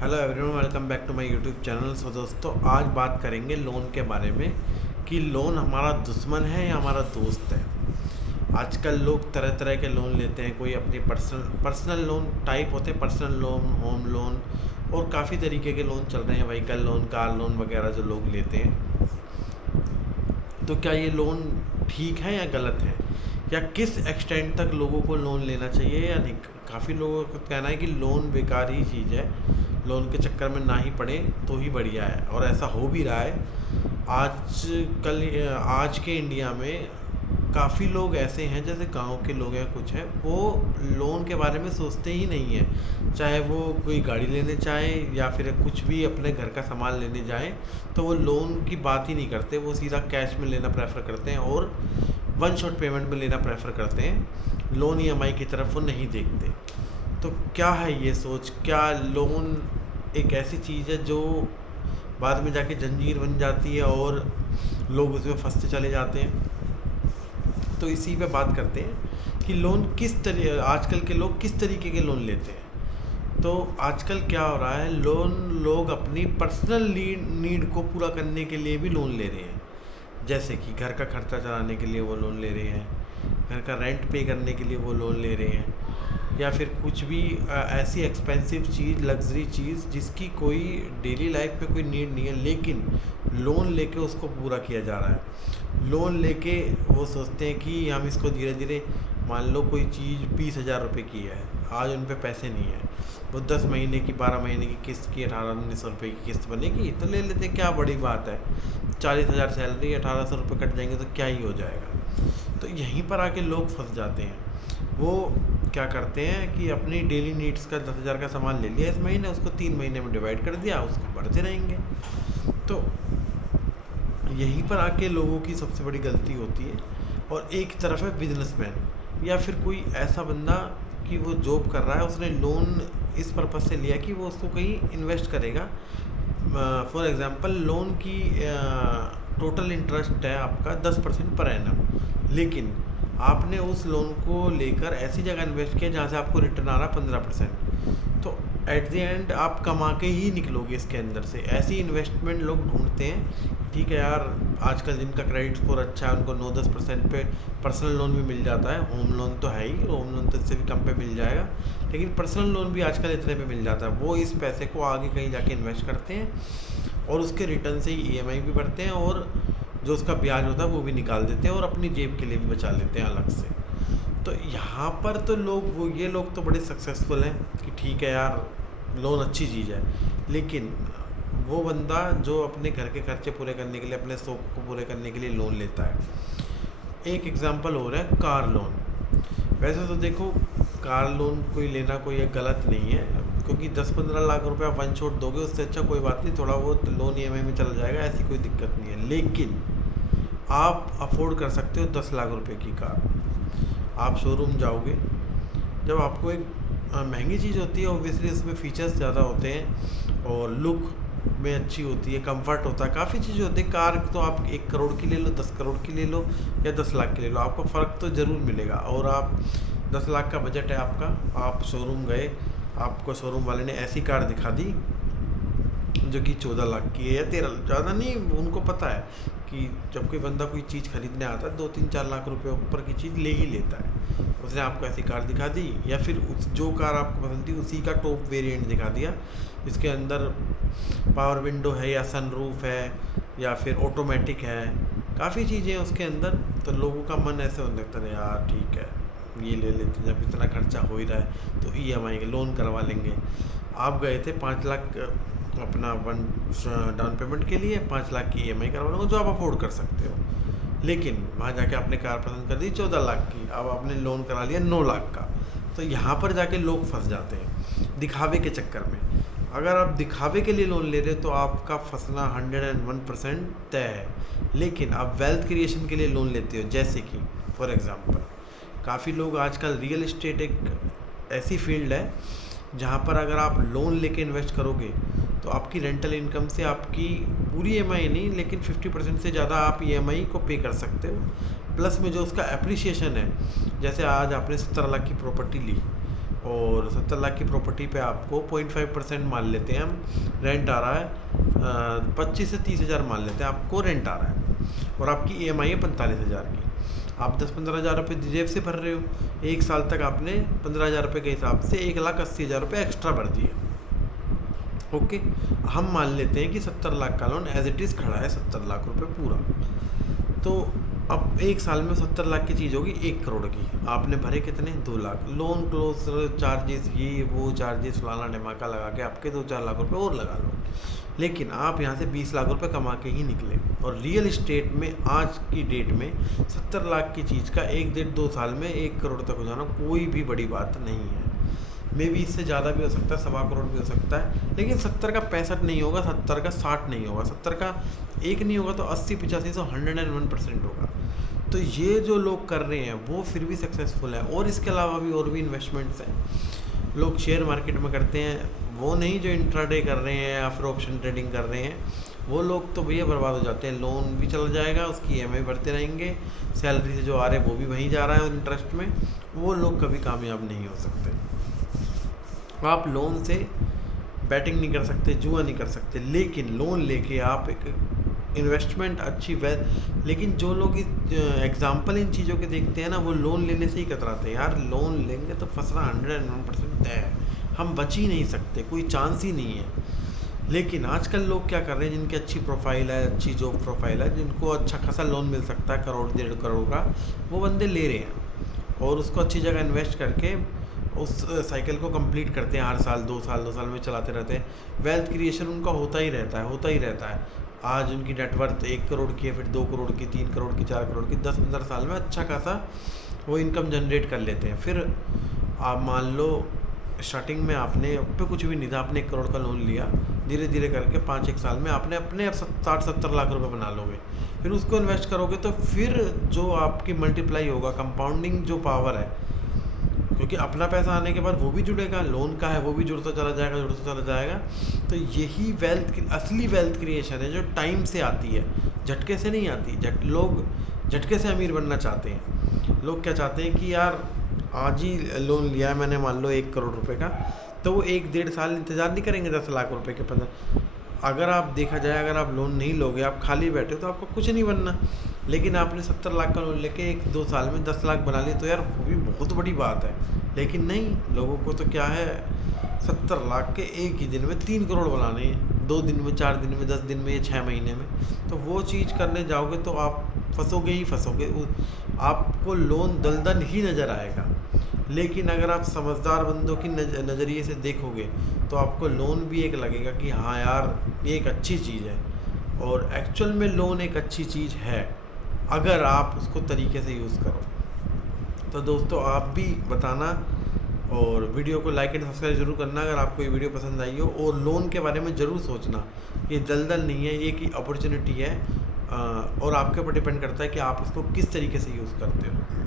Hello everyone, welcome back to my YouTube channel. So दोस्तों, आज बात करेंगे लोन के बारे में कि लोन हमारा दुश्मन है या हमारा दोस्त है। आजकल लोग तरह तरह के लोन लेते हैं। कोई अपनी पर्सनल लोन टाइप होते हैं, पर्सनल लोन, होम लोन और काफ़ी तरीके के लोन चल रहे हैं, व्हीकल लोन, कार लोन वगैरह जो लोग लेते हैं। तो क्या ये लोन ठीक है या गलत है, या किस एक्सटेंट तक लोगों को लोन लेना चाहिए या नहीं। काफ़ी लोगों का कहना है कि लोन बेकार ही चीज़ है, लोन के चक्कर में ना ही पड़े तो ही बढ़िया है, और ऐसा हो भी रहा है। आज के इंडिया में काफ़ी लोग ऐसे हैं, जैसे गांव के लोग हैं, कुछ हैं, वो लोन के बारे में सोचते ही नहीं हैं। चाहे वो कोई गाड़ी लेने चाहे या फिर कुछ भी अपने घर का सामान लेने जाएं, तो वो लोन की बात ही नहीं करते। वो सीधा कैश में लेना प्रेफर करते हैं और वन शॉट पेमेंट में लेना प्रेफर करते हैं। लोन ईएमआई की तरफ वो नहीं देखते। तो क्या है ये सोच, क्या लोन एक ऐसी चीज़ है जो बाद में जाके जंजीर बन जाती है और लोग उसमें फंसते चले जाते हैं। तो इसी पे बात करते हैं कि लोन किस तरह, आजकल के लोग किस तरीके के लोन लेते हैं। तो आजकल क्या हो रहा है, लोग अपनी पर्सनल नीड को पूरा करने के लिए भी लोन ले रहे हैं। जैसे कि घर का खर्चा चलाने के लिए वो लोन ले रहे हैं, घर का रेंट पे करने के लिए वो लोन ले रहे हैं, या फिर कुछ भी ऐसी एक्सपेंसिव चीज़, लग्जरी चीज़ जिसकी कोई डेली लाइफ में कोई नीड नहीं है, लेकिन लोन लेके उसको पूरा किया जा रहा है। लोन लेके वो सोचते हैं कि हम इसको धीरे धीरे, मान लो कोई चीज़ 20,000 रुपये की है, आज उन पे पैसे नहीं है, वो 10 महीने की, 12 महीने की किस्त की 1800-1900 रुपये की किस्त बनेगी तो ले लेते, क्या बड़ी बात है। 40,000 सैलरी, 1800 रुपये कट जाएंगे तो क्या ही हो जाएगा। तो यहीं पर आके लोग फंस जाते हैं। वो क्या करते हैं कि अपनी डेली नीड्स का 10,000 का सामान ले लिया इस महीने, उसको 3 महीने में डिवाइड कर दिया, उसको बढ़ते रहेंगे। तो यहीं पर आके लोगों की सबसे बड़ी गलती होती है। और एक तरफ है बिजनेसमैन या फिर कोई ऐसा बंदा कि वो जॉब कर रहा है, उसने लोन इस पर्पज़ से लिया कि वो उसको कहीं इन्वेस्ट करेगा। फॉर एग्ज़ाम्पल, लोन की टोटल इंटरेस्ट है आपका 10% पर एनम, लेकिन आपने उस लोन को लेकर ऐसी जगह इन्वेस्ट किया जहाँ से आपको रिटर्न आ रहा 15%। तो एट द एंड आप कमा के ही निकलोगे इसके अंदर से। ऐसी इन्वेस्टमेंट लोग ढूंढते हैं। ठीक है यार, आजकल जिनका क्रेडिट स्कोर अच्छा है उनको 9-10% पे पर्सनल लोन भी मिल जाता है। होम लोन तो है ही, होम लोन तो इससे भी कम पे मिल जाएगा, लेकिन पर्सनल लोन भी आजकल इतने पे मिल जाता है। वो इस पैसे को आगे कहीं जाके इन्वेस्ट करते हैं और उसके रिटर्न से ही ईएमआई भी भरते हैं, और जो उसका ब्याज होता है वो भी निकाल देते हैं और अपनी जेब के लिए भी बचा लेते हैं अलग से। तो यहाँ पर तो ये लोग तो बड़े सक्सेसफुल हैं कि ठीक है यार, लोन अच्छी चीज़ है, लेकिन वो बंदा जो अपने घर के खर्चे पूरे करने के लिए, अपने शौक को पूरे करने के लिए लोन लेता है। एक एग्जांपल हो रहा है कार लोन। वैसे तो देखो, कार लोन कोई लेना कोई गलत नहीं है, क्योंकि 10-15 लाख रुपए आप वन शॉट दोगे, उससे अच्छा कोई बात नहीं, थोड़ा बहुत लोन ईएमआई में चला जाएगा, ऐसी कोई दिक्कत नहीं है। लेकिन आप अफोर्ड कर सकते हो 10 लाख रुपए की कार। आप शोरूम जाओगे, जब आपको एक महंगी चीज़ होती है, ऑब्वियसली उसमें फ़ीचर्स ज़्यादा होते हैं और लुक में अच्छी होती है, कंफर्ट होता है, काफ़ी चीज़ें होती है। कार तो आप 1 करोड़ की ले लो, 10 करोड़ की ले लो या 10 लाख की ले लो, आपको फ़र्क तो ज़रूर मिलेगा। और आप 10 लाख का बजट है आपका, आप शोरूम गए, आपको शोरूम वाले ने ऐसी कार दिखा दी जो कि 14 लाख की है या 13, ज़्यादा नहीं, उनको पता है कि जब कोई बंदा कोई चीज़ खरीदने आता है 2-3-4 लाख रुपए ऊपर की चीज़ ले ही लेता है। उसने आपको ऐसी कार दिखा दी, या फिर जो कार आपको पसंद थी उसी का टॉप वेरिएंट दिखा दिया, जिसके अंदर पावर विंडो है या सनरूफ है या फिर ऑटोमेटिक है, काफ़ी चीज़ें हैं उसके अंदर। तो लोगों का मन ऐसे होने लगता है, यार ठीक है ये ले लेते, जब इतना खर्चा हो ही रहा है तो ईएमआई के लोन करवा लेंगे। आप गए थे 5 लाख अपना डाउन पेमेंट के लिए, 5 लाख की ईएमआई करवा लूँगा जो आप अफोर्ड कर सकते हो, लेकिन वहाँ जाके आपने कार पसंद कर दी 14 लाख की, अब आपने लोन करा लिया 9 लाख का। तो यहाँ पर जाके लोग फंस जाते हैं दिखावे के चक्कर में। अगर आप दिखावे के लिए लोन ले रहे हो तो आपका फंसना 101% तय है। लेकिन आप वेल्थ क्रिएशन के लिए लोन लेते हो, जैसे कि फॉर एग्ज़ाम्पल, काफ़ी लोग आजकल, रियल एस्टेट एक ऐसी फील्ड है जहाँ पर अगर आप लोन लेके इन्वेस्ट करोगे तो आपकी रेंटल इनकम से आपकी पूरी ईएमआई नहीं, लेकिन 50% से ज़्यादा आप ईएमआई को पे कर सकते हो। प्लस में जो उसका एप्रिसिएशन है, जैसे आज आपने 17 लाख की प्रॉपर्टी ली, और 70 लाख की प्रॉपर्टी पे आपको 0.5% मान लेते हैं हम, रेंट आ रहा है 25 से 30 हज़ार मान लेते हैं आपको रेंट आ रहा है, और आपकी EMI है 45 हज़ार की। आप 10-15 हज़ार रुपये जेब से भर रहे हो, एक साल तक आपने 15 हज़ार रुपये के हिसाब से 1,80,000 रुपये एक्स्ट्रा भर दिए। ओके, हम मान लेते हैं कि 70 लाख का लोन एज इट इज़ खड़ा है, 70 लाख रुपये पूरा। तो अब एक साल में 70 लाख की चीज़ होगी 1 करोड़ की, आपने भरे कितने, 2 लाख। लोन क्लोज चार्जेस, ये वो चार्जेस, फलाना ढमाका लगा के आपके 2-4 लाख रुपए और लगा लो, लेकिन आप यहाँ से 20 लाख रुपए कमा के ही निकले। और रियल इस्टेट में आज की डेट में 70 लाख की चीज़ का 1-1.5-2 साल में 1 करोड़ तक हो जाना कोई भी बड़ी बात नहीं है। मे बी इससे ज़्यादा भी हो सकता है, 1.25 करोड़ भी हो सकता है, लेकिन 70 का 65 नहीं होगा, 70 का 60 नहीं होगा, 70 का 1 नहीं होगा तो 80-85 101% होगा। तो ये जो लोग कर रहे हैं वो फिर भी सक्सेसफुल है। और इसके अलावा भी और भी इन्वेस्टमेंट्स हैं, लोग शेयर मार्केट में करते हैं, वो नहीं जो इंट्राडे कर रहे हैं या फिर ऑप्शन ट्रेडिंग कर रहे हैं, वो लोग तो भैया बर्बाद हो जाते हैं। लोन भी चला जाएगा, उसकी EMI भरते रहेंगे, सैलरी से जो आ रहे हैं वो भी वहीं जा रहा है इंटरेस्ट में, वो लोग कभी कामयाब नहीं हो सकते। आप लोन से बैटिंग नहीं कर सकते, जुआ नहीं कर सकते, लेकिन लोन लेके आप एक इन्वेस्टमेंट अच्छी लेकिन जो लोग एग्जाम्पल इन चीज़ों के देखते हैं ना, वो लोन लेने से ही कतराते हैं। यार लोन लेंगे तो फंसना 101% तय है, हम बच ही नहीं सकते, कोई चांस ही नहीं है। लेकिन आजकल लोग क्या कर रहे हैं, जिनकी अच्छी प्रोफाइल है, अच्छी जॉब प्रोफाइल है, जिनको अच्छा खासा लोन मिल सकता है 1-1.5 करोड़ का, वो बंदे ले रहे हैं और उसको अच्छी जगह इन्वेस्ट करके उस साइकिल को कंप्लीट करते हैं। हर साल 2 साल में चलाते रहते हैं। वेल्थ क्रिएशन उनका होता ही रहता है। आज उनकी नेटवर्थ 1 करोड़ की है, फिर 2 करोड़ की, 3 करोड़ की, 4 करोड़ की, 10-15 साल में अच्छा खासा वो इनकम जनरेट कर लेते हैं। फिर आप मान लो स्टार्टिंग में आपने पे कुछ भी नहीं था, आपने 1 करोड़ का लोन लिया, धीरे धीरे करके 5-1 साल में आपने अपने 60-70 लाख रुपए बना लोगे। फिर उसको इन्वेस्ट करोगे तो फिर जो आपकी मल्टीप्लाई होगा, कंपाउंडिंग जो पावर है, क्योंकि अपना पैसा आने के बाद वो भी जुड़ेगा, लोन का है वो भी जुड़ता चला जाएगा। तो यही असली वेल्थ क्रिएशन है जो टाइम से आती है, झटके से नहीं आती। लोग झटके से अमीर बनना चाहते हैं। लोग क्या चाहते हैं कि यार आज ही लोन लिया है मैंने, मान लो 1 करोड़ रुपए का, तो वो 1-1.5 साल इंतज़ार नहीं करेंगे 10 लाख रुपए के 15। अगर आप देखा जाए, अगर आप लोन नहीं लोगे, आप खाली बैठे तो आपको कुछ नहीं बनना। लेकिन आपने 70 लाख का लोन लेके 1-2 साल में 10 लाख बना लिए, तो यार वो भी बहुत बड़ी बात है। लेकिन नहीं, लोगों को तो क्या है, 70 लाख के एक ही दिन में 3 करोड़ बनाने हैं, 2 दिन में, 4 दिन में, 10 दिन में या 6 महीने में। तो वो चीज़ करने जाओगे तो आप फंसोगे ही फंसोगे, आपको लोन दलदल ही नज़र आएगा। लेकिन अगर आप समझदार बंदों की नज़रिए से देखोगे तो आपको लोन भी एक लगेगा कि हाँ यार ये एक अच्छी चीज़ है। और एक्चुअल में लोन एक अच्छी चीज़ है अगर आप उसको तरीके से यूज़ करो। तो दोस्तों आप भी बताना, और वीडियो को लाइक एंड सब्सक्राइब जरूर करना अगर आपको ये वीडियो पसंद आई हो। और लोन के बारे में ज़रूर सोचना, ये दलदल नहीं है, ये की अपॉर्चुनिटी है, और आपके ऊपर डिपेंड करता है कि आप इसको किस तरीके से यूज़ करते हो।